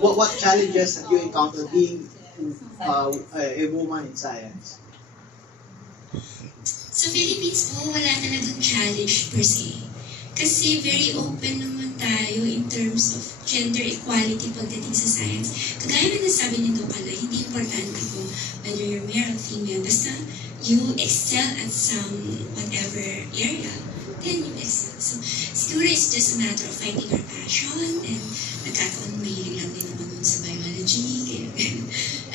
What challenges have you encountered being a woman in science? Sa Philippines po, wala talagang challenge per se. Kasi very open naman tayo in terms of gender equality pagdating sa science. Kagaya na nasabi ni Doc Ala, hindi importante kung whether you're male or female. Basta you excel at some whatever area, then you excel. So siguro it's just a matter of finding your passion and nagkataon mahilig lang din naman dun sa biology.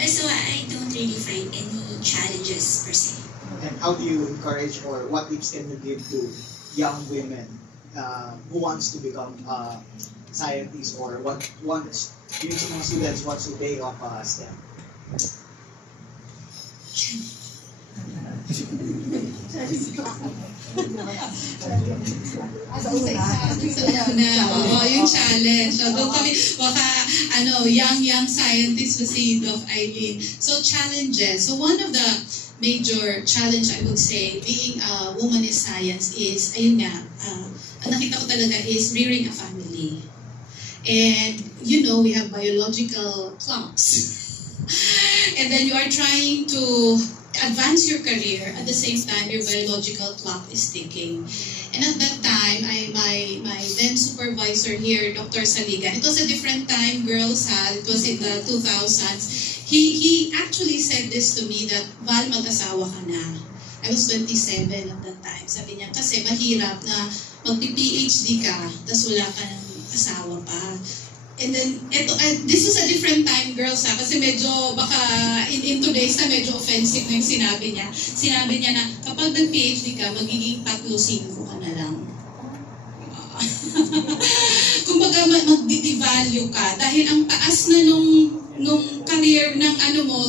So I don't really find any challenges per se. And how do you encourage, or what tips can you give to young women who wants to become scientists, or yung mga students wants to take up STEM? Yung challenge. So, doon kami, baka, young scientist was si Doc Eileen. So, challenges. So, one of the major challenge, I would say, being a woman in science is, ayun nga, ang nakita ko talaga is rearing a family. And, we have biological clocks. And then you are trying to advance your career, at the same time your biological clock is ticking. And at that time, my then supervisor here, Dr. Saligan, it was a different time, girls, it was in the 2000s. He actually said this to me that, Val, mag-asawa ka na. I was 27 at that time. Sabi niya, kasi mahirap na magpi-PhD ka, tapos wala ka ng asawa pa. And then, this is a different time, girls, kasi medyo, baka, in today's time, medyo offensive na yung sinabi niya. Sinabi niya na, kapag nag-PhD ka, magiging 3-5 ka na lang. Kumbaga, mag-devalue ka, dahil ang taas na nung career ng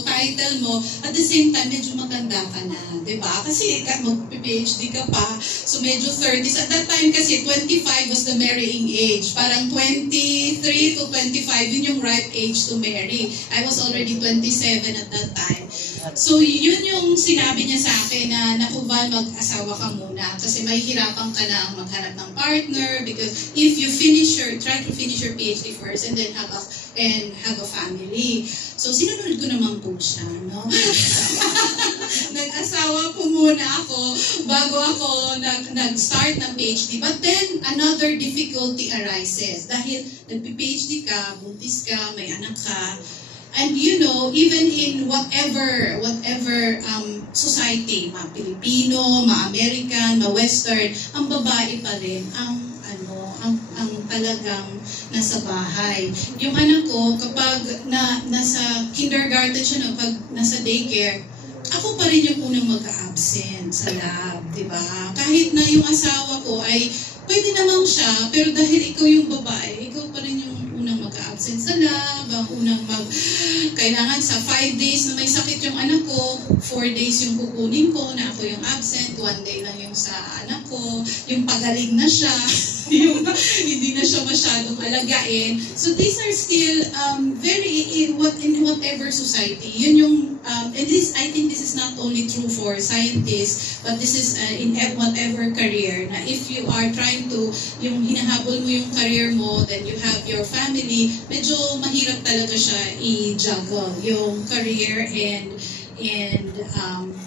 title mo, at the same time, medyo maganda ka na, diba? Kasi mag-PhD ka pa, so medyo 30s. At that time kasi, 25 was the marrying age. Parang 23 to 25, yun yung ripe age to marry. I was already 27 at that time. So, yun yung sinabi niya sa akin na, naku Val, mag-asawa ka muna. Kasi mahihirapan ka na maghanap ng partner, because if you try to finish your PhD first, and then have a family. So, sinunod ko naman po siya, no? Nag-asawa po muna ako bago ako nag-start ng PhD. But then, another difficulty arises. Dahil nag-PhD ka, buntis ka, may anak ka, and even in whatever society, ma-Pilipino, ma-American, ma-Western, ang babae pa rin, ang talagang nasa bahay. Yung anak ko, kapag nasa kindergarten siya, pag nasa daycare, ako pa rin yung unang mag-absent sa lab, di ba? Kahit na yung asawa ko ay, pwede naman siya, pero dahil ikaw yung babae, ikaw pa rin yung unang mag-absent sa lab, kailangan sa 5 days na may sakit yung anak ko, 4 days yung kukunin ko na ako yung absent, 1 day lang yung sa anak ko, yung pagaling na siya, yung hindi na siya masyadong alagain. So these are still very in whatever society. Yun yung and I think this is not only true for scientists, but this is in whatever career. Na if you are trying to yung hinahabol mo yung career mo, then you have your family, medyo mahirap talaga siya i-juggle yung career and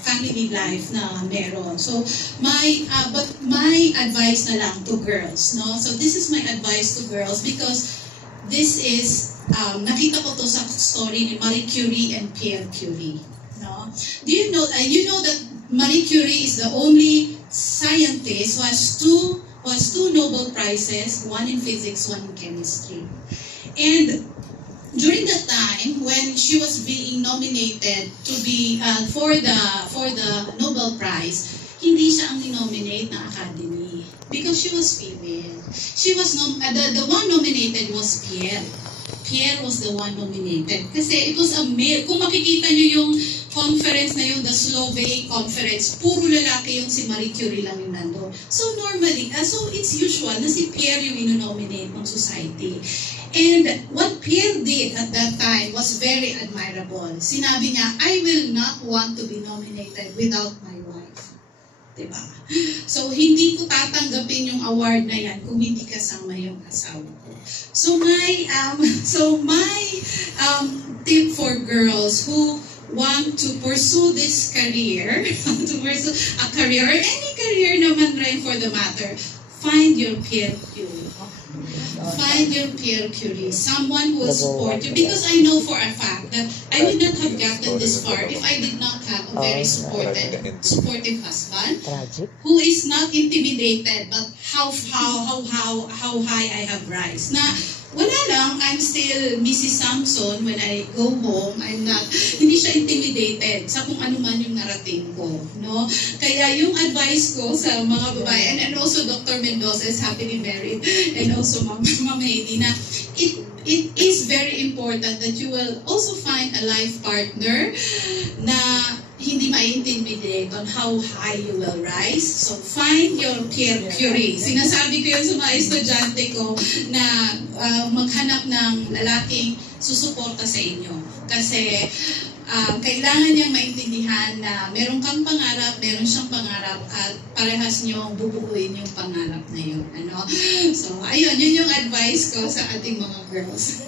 family life na meron. So but my advice na lang to girls, no? So this is my advice to girls, because this is nakita ko to sa story ni Marie Curie and Pierre Curie, no? Do you know that Marie Curie is the only scientist who has two Nobel Prizes, one in physics, one in chemistry. And during the time when she was being nominated to be for the Nobel Prize, hindi siya ang dinominate ng Academy because she was female. She was the one nominated was Pierre. Pierre was the one nominated kasi it was a male. Kung makikita niyo yung conference na yung the Slovak conference, puro lalaki yung si Marie Curie lang yung nandun. So normally, so it's usual na si Pierre yung inonominate ng society. And what Pierre did at that time was very admirable. Sinabi niya, I will not want to be nominated without my wife. Diba? So, hindi ko tatanggapin yung award na yan kung hindi kasama yung asawa ko. So, my tip for girls who want to pursue this career, to pursue a career, or any career naman rin for the matter, find your peer curie. Find your peer curie, someone who will support you. Because I know for a fact that I would not have gotten this far if I did not have a very supportive husband who is not intimidated, but how high I have rise. Na wala lang, I'm still Mrs. Samson when I go home. Hindi siya intimidated sa kung ano man yung narating ko. No? Kaya yung advice ko sa mga babae, and also Dr. Mendoza is happily married, and also Ma'am Haydee, na it is very important that you will also find a life partner na hindi ma-intimidate on how high you will rise. So, find your peer curie. Sinasabi ko yun sa mga estudyante ko na maghanap ng lalaking susuporta sa inyo. Kasi kailangan niyang maintindihan na meron kang pangarap, meron siyang pangarap, at parehas niyong bubuuin yung pangarap na yun. Ano? So, ayun, yun yung advice ko sa ating mga girls.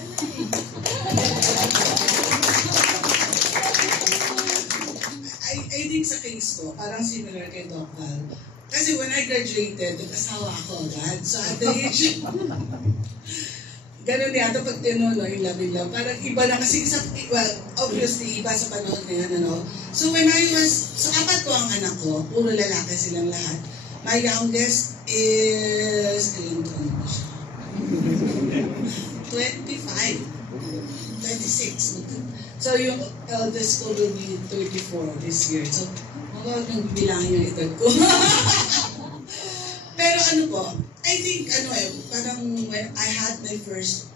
I think sa case ko, parang similar kay Doc Val. Kasi when I graduated, nag-asawa ako agad. So at the age, ganun yata pag tinuno, yung love. Parang iba na kasi, well, obviously, iba sa panahon na yan, ano. So when I was, so apat ko ang anak ko, puro lalaki silang lahat. My youngest is, ilang taon na siya? 25. 26. So yung eldest ko will be 34 this year. So, huwag nang bilangin yung edad ko. Pero ano po, I think, parang when I had my first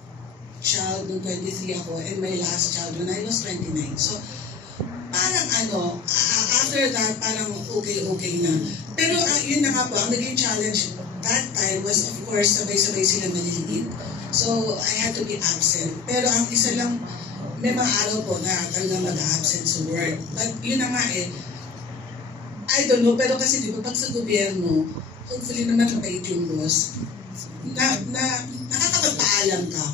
child nung 23 ako, and my last child when I was 29. So, parang after that, parang okay na. Pero yun na nga po, ang naging challenge that time was, of course, sabay-sabay sila maliliit. So, I had to be absent. Pero ang isa lang, may mga araw po na talagang mag-absent sa work. But yun na nga I don't know, pero kasi di ba pag sa gobyerno, hopefully naman mabait yung boss, nakakapagpaalam ka.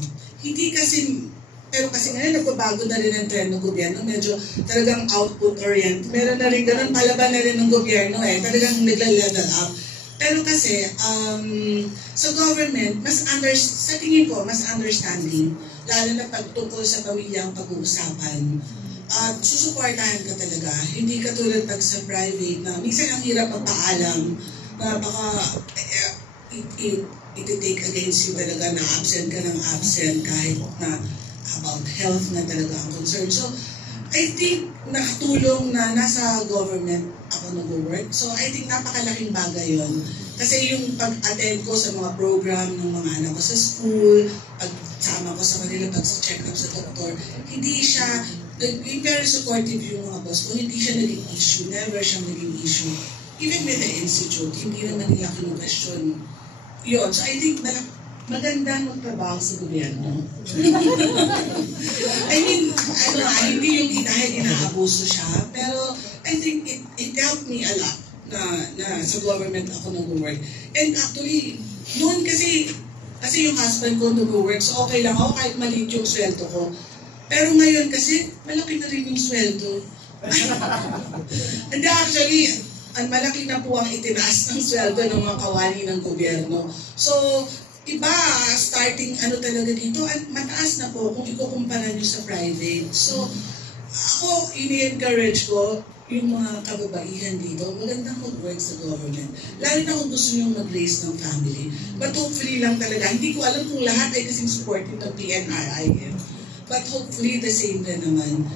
Hindi kasi, pero kasi ngayon nagbabago na rin ang trend ng gobyerno, medyo talagang output-orient. Meron na rin ganun, palaban na rin ng gobyerno talagang nagla-level up. Pero kasi, sa government, sa tingin ko, mas understanding, lalo na pagtungkol sa pamilya ang pag-uusapan. At susuportahan ka talaga. Hindi ka tulad pag sa private na minsan ang hirap magpaalam na baka iti-take against you talaga na absent ka ng absent kahit na about health na talaga ang concern. So, I think nakatulong na nasa government ako nag-work. So, I think napakalaking bagay yon. Kasi yung pag-attend ko sa mga program ng mga anak ko sa school, pagsama ko sa kanila, pag-check up sa doktor, hindi siya, very supportive yung mga boss ko, hindi siya naging issue, never siyang naging issue. Even with the institute, hindi naman nila kinukasyon yun. So, I think magandang magtrabaho sa gobyerno. I mean, hindi yung dahil inaabuso siya, pero I think it helped me a lot na sa government ako nag-work. And actually, noon kasi yung husband ko nag-work, so okay lang ako kahit maliit yung sweldo ko. Pero ngayon kasi, malaki na rin yung sweldo. And actually, malaki na po ang itinaas ng sweldo ng mga kawani ng gobyerno. So, iba, starting talaga dito, mataas na po kung ikukumpara nyo sa private. So, ako, ini-encourage ko yung mga kababaihan dito, magandang mag-work sa government. Lalo na kung gusto nyo mag-raise ng family. But hopefully lang talaga, hindi ko alam kung lahat ay kasing supportive ng PNRI. But hopefully the same rin naman.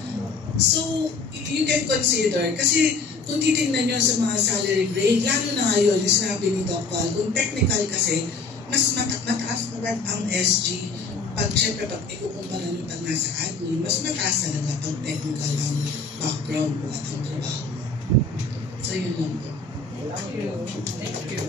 So, you can consider, kasi kung titingnan nyo sa mga salary grade, lalo na ngayon, yung sinabi ni Doc Val, kung technical kasi, mas mataas agad ang SG. Siyempre, pag ikukumpara nyo pag nasa admin, mas mataas talaga pag technical ang background mo at ang trabaho. So, yun lang po. Thank you.